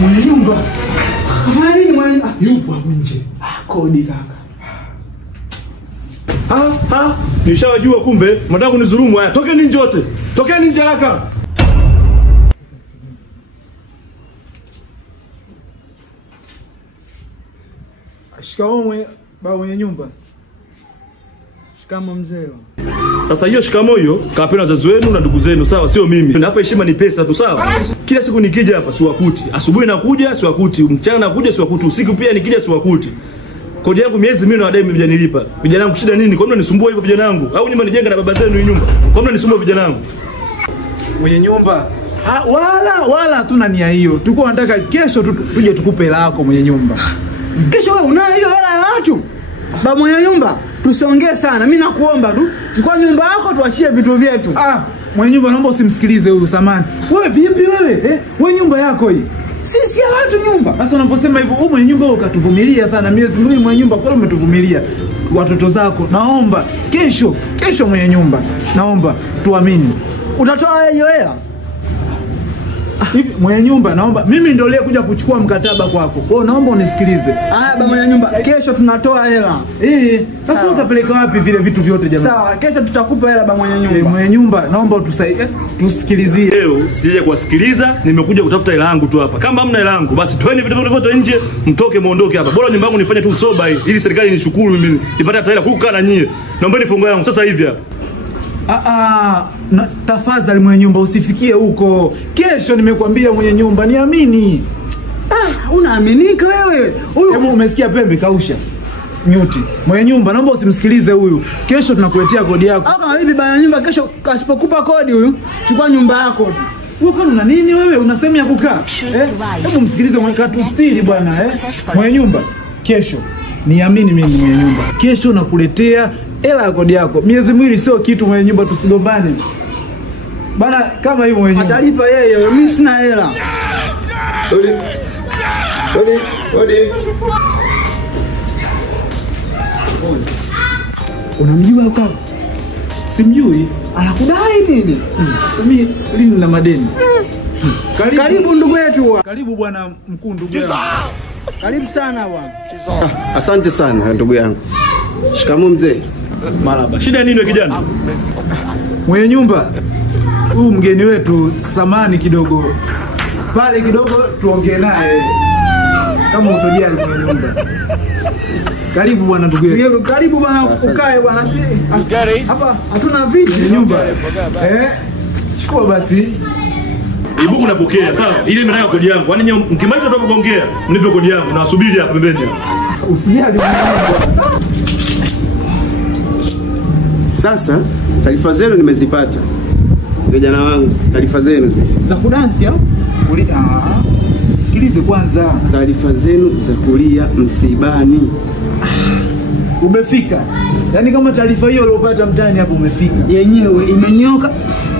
Mwenye nyumba. Kafanya nini mwenye? Yupo hapo nje. Kodi kaka. Nishawajua kumbe, mnataka kunizulumu haya. Tokeni nje wote. Tokeni nje haraka. Shikamoo baba mwenye nyumba. Shikamoo mzee. Sasa hiyo shikamoo hiyo kapewa wazazi wenu na ndugu zenu, sawa? Sio mimi. Na hapa heshima ni pesa tu, sawa? Kila siku nikija hapa siwakuti. Asubuhi nakuja siwakuti, mchana nakuja siwakuti, usiku pia nikija siwakuti. Kodi yangu miezi mimi na wadai mjanilipa. Vijana wangu shida nini? Kwa nini mnanisumbua hivyo vijana wangu? Au nyumba nijenga na baba zenu hii nyumba? Kwa nini mnanisumbua vijana wangu? Mwenye nyumba. Wala hatuna nia hiyo. Tulikuwa tunataka kesho tuje tukupe hela yako mwenye nyumba. Kesho wewe una hiyo hela ya watu? Baba mwenye nyumba, tusiongee sana. Mimi nakuomba tu, chukua nyumba yako tuachie vitu vyetu. Mwenye nyumba naomba usimsikilize huyu samani. Wewe vipi wewe? Wewe nyumba yako hii. Sisi ya watu nyumba. Sasa unaposema hivyo, wewe mwenye nyumba ukatuvumilia sana. Miezi miwili mwenye nyumba kwa umetuvumilia. Watoto zako naomba kesho mwenye nyumba. Naomba tuamini. Utatoa hiyo hela? Hivi mwenye nyumba naomba mimi ndio leo kuja kuchukua mkataba kwako. Kwa hiyo naomba unisikilize. Baba mwenye nyumba, kesho tunatoa hela. Sasa utapeleka wapi vile vitu vyote jamani? Sawa, kesho tutakupa hela baba mwenye nyumba. Mwenye nyumba naomba utusaidie, tusikilizie. Leo sijaje kuwasikiliza, nimekuja kutafuta hela yangu tu hapa. Kama hamna hela yangu, basi toeni vitu vyote nje, mtoke muondoke hapa. Bora nyumba yangu nifanye tu soba hii ili serikali nishukuru mimi. Nipate hata hela kukaa na nyie. Naombeni fungo yangu sasa hivi hapa. Tafadhali mwenye nyumba usifikie huko. Kesho nimekuambia mwenye nyumba niamini. Unaaminika wewe? Hebu umesikia pembe kausha. Nyuti. Mwenye nyumba naomba usimsikilize huyu. Kesho tunakuletea kodi yako. Kama hivi baba nyumba kesho kasipokupa kodi huyu, chukua nyumba yako tu. Wewe kwani una nini wewe? Una sehemu ya kukaa? Hebu msikilize mwenye katustiri bwana Mwenye nyumba kesho niamini mimi mwenye nyumba. Kesho nakuletea hela ya kodi yako. Miezi miwili sio kitu mwenye nyumba, tusigombane. Bana kama hiyo mwenye nyumba. Atalipa yeye, mimi sina hela. Odi. Unamjua ukao? Simjui. Anakudai nini? Sasa mimi lini na madeni. Karibu ndugu yetu. Karibu bwana mkuu ndugu yangu. Karibu sana bwana. Asante sana ndugu yangu. Shikamoo mzee. Marhaba. Shida nini wewe kijana? Mwenye nyumba. Huyu mgeni wetu samani kidogo. Pale kidogo tuongee naye. Kama utojali mwenye nyumba. Karibu bwana ndugu yetu. Karibu bwana ukae bwana. Hapa hatuna viti mwenye nyumba. Chukua basi. Ibuku napokea, sawa? Ile mnataka kodi yangu. Kwani nyinyi mkimaliza tu kuongea, mnipe kodi yangu na wasubiri hapa pembeni. Usijali bwana. Sasa taarifa zenu nimezipata. Vijana wangu, taarifa zenu za kudansi au? Sikilize kwanza. Taarifa zenu za kulia msibani. Umefika. Yaani kama taarifa hiyo uliyopata mtaani hapo umefika. Yenyewe imenyoka.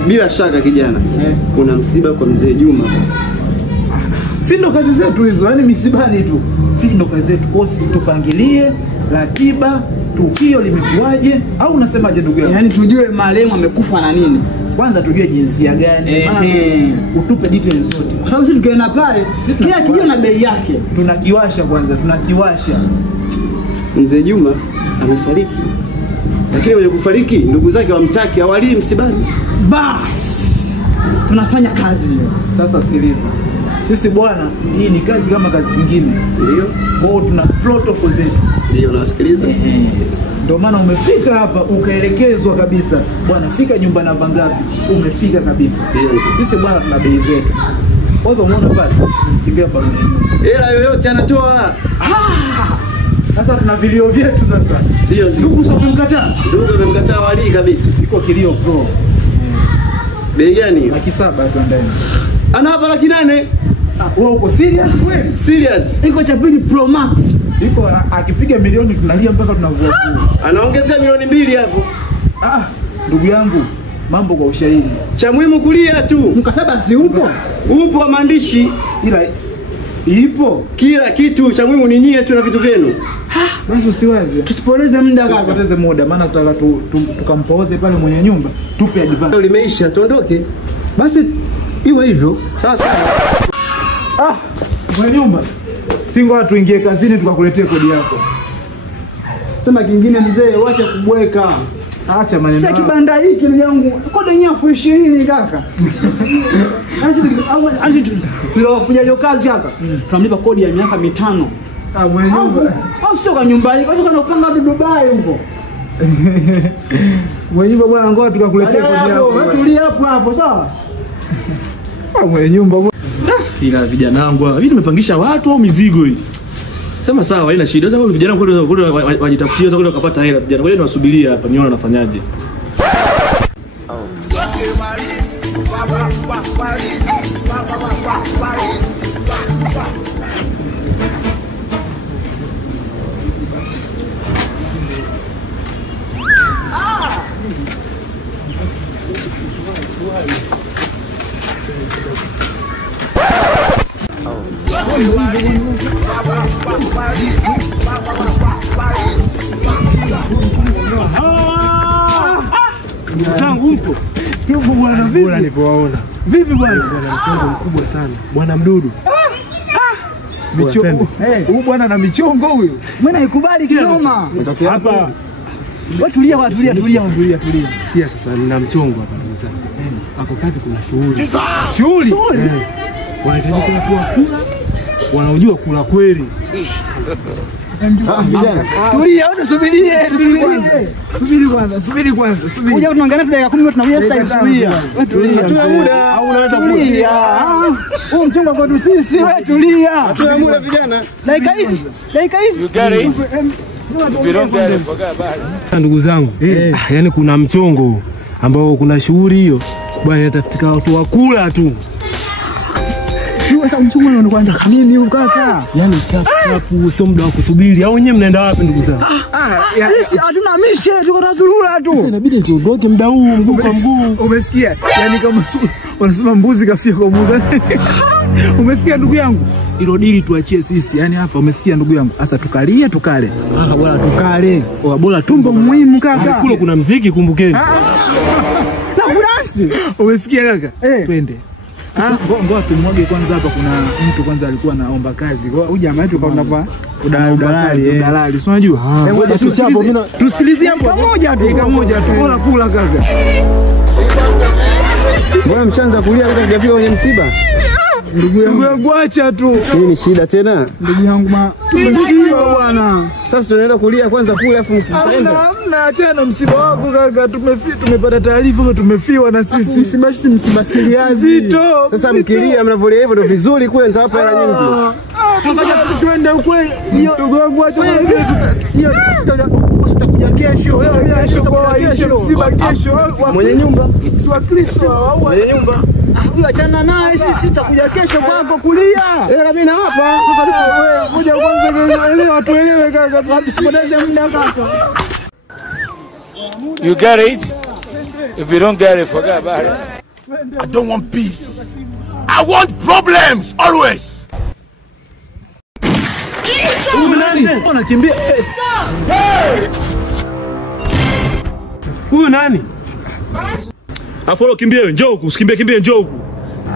Bila shaka kijana. Kuna msiba kwa mzee Juma. Si ndo kazi zetu hizo, yaani misibani tu. Si ndo kazi zetu. Kwa sisi tupangilie ratiba, tukio limekuaje au unasemaje ndugu yangu? Yaani tujue marehemu amekufa na nini. Kwanza tujue jinsia gani. Utupe details zote. Kwa sababu sisi tukienda pale, kila kijio na bei yake. Tunakiwasha kwanza, tunakiwasha. Mzee Juma amefariki. Lakini wenye kufariki ndugu zake wamtaki awali msibani. Bas. Tunafanya kazi hiyo. Sasa sikiliza. Sisi bwana, hii ni kazi kama kazi zingine. Ndio. Kwao tuna protocol zetu. Ndio nasikiliza. Ndio maana umefika hapa ukaelekezwa kabisa. Bwana fika nyumba namba ngapi? Umefika kabisa. Sisi bwana tuna bei zetu. Kwanza umeona pale? Kimbia pale. Hela yoyote anatoa. Sasa tuna vilio vyetu sasa. Ndio ndugu sio kumkataa. Ndugu amemkataa wali kabisa. Iko kilio pro. Bei gani? 700 tu ndani. Ana hapa 800. Wewe uko serious kweli? Serious. Iko cha pili Pro Max. Iko akipiga milioni tunalia mpaka tunavua. Anaongezea milioni 2 hapo. Ndugu yangu, mambo kwa ushahidi. Cha muhimu kulia tu. Mkataba si upo? Upo wa maandishi. Ila ipo kila kitu, cha muhimu ni nyie tu na vitu vyenu. Basi usiwaze. Tusipoteze muda kaka. Tupoteze muda maana tutaka tukampooze pale mwenye nyumba. Tupe advance. Limeisha, tuondoke. Basi iwe hivyo. Sawa sawa. Mwenye nyumba. Singo tuingie kazini tukakuletea kodi yako. Sema kingine mzee, wacha kubweka. Acha maneno. Sasa kibanda hiki ndugu yangu, kodi yenyewe 20,000 kaka. Ndio kazi hapa. Tunamlipa kodi ya miaka 5. Mwenye nyumba. Au sio kwa nyumba hii, kwa sababu unapanga Dubai huko. Mwenye nyumba bwana, ngoja tukakuletea kodi yako. Tulia hapo sawa? Mwenye nyumba. Ila vijana wangu hivi tumepangisha watu au mizigo hii? Sema sawa, haina shida. Sasa wale vijana kule wajitafutie sasa kule wakapata hela vijana. Ngoja niwasubiria hapa nione wanafanyaje. Zangu mpo? Yupo bwana, vipi? Bora nilipowaona. Vipi bwana? Bwana mchongo mkubwa sana. Bwana Mdudu. Michongo. Huyu bwana na michongo huyo. Mimi naikubali kinoma. Hapa Tulia. sikia sasa nina mchongo hapa ndugu zangu. Hapo kati kuna shughuli. Shughuli. Wanahitaji kula kula. Wanaojua kula kweli. Vijana. Tulia, subirie. Subiri kwanza. Kuja tunaangalia dakika 10 tunakuja sasa hivi. Tulia. Hatuna muda. Au unaleta Tulia. Huu mchongo kwa sisi, wewe tulia. Hatuna muda vijana. Dakika hizi. You get it? If you don't get it, forget about it. ndugu zangu. Yaani kuna mchongo ambao kuna shughuli hiyo. Bwana inatafutika watu wa kula tu. Sasa mchongo ni kwanza nini huko kaka? Yaani chapu sio muda wa kusubiri. Au wenyewe mnaenda wapi ndugu zangu? Sisi hatuna mishe, tuko tunazurura tu. Inabidi tuondoke muda huu mguu kwa mguu. Umesikia? Yaani kama wanasema mbuzi kafia kwa muuza. Umesikia ndugu yangu? Hilo dili tuachie sisi. Yaani hapa umesikia ndugu yangu? Sasa tukalie tukale. Bora tukale. Bora tumbo muhimu kaka. Kule kuna muziki kumbukeni. Na kudansi. Umesikia kaka? Twende. Ngoja tumwage kwanza hapa, kuna mtu kwanza alikuwa anaomba kazi. Huyu jamaa wetu kaenda pa udalali. Si unajua? Ngoja tuchapo mimi tusikilizie hapo moja tu. Bora kula kaka. Mbona mchanza kulia kaka hajafika kwenye msiba? Ndugu yangu acha tu. Hii ni shida tena. ndugu yangu Tumefika bwana. Sasa tunaenda kulia kwanza kule afu mtaenda. Hamna tena msiba wako kaka. Tumepata taarifa tumefiwa na sisi. msiba siliazi. Zito. Sasa mkilia mnavolia hivyo ndio vizuri, kule nitawapa hela nyingi. Sasa twende kule. Ndugu yangu acha hiyo tutakuja kesho. Msiba kesho. Mwenye nyumba. Si wa Kristo au Mwenye nyumba. Huyu achana naye, sisi tutakuja kesho kwako kulia. Hela mimi nawapa. Ngoja kwanza elewa tuelewe kaka. Tusipoteze muda kaka. You get it? If you don't get it, forget about it. I don't want peace. I want problems always. Huyu nani? Anakimbia. Huyu nani? Afolo kimbie, njoo huku, usikimbie njoo huku.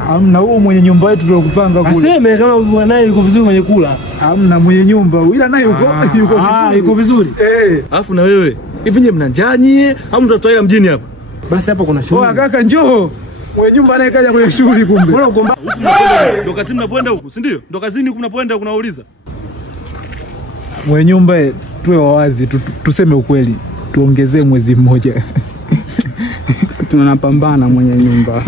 Hamna huo mwenye nyumba yetu tulokupanga kule. Aseme kama mwanae yuko vizuri mwenye kula. Hamna mwenye nyumba, ila naye yuko vizuri. Yuko vizuri. Alafu na wewe, hivi nyie mna njaa nyie au mtatafuta hela mjini hapa? Basi hapa kuna shughuli. Kaka njoo. Mwenye nyumba naye kaja kwenye shughuli kumbe. Mbona uko mbali? Ndo kazini mnapoenda huku, si ndio? Ndo kazini huku mnapoenda huku nauliza. Mwenye nyumba tuwe wawazi, tuseme ukweli. Tuongezee mwezi mmoja. Tunapambana mwenye nyumba.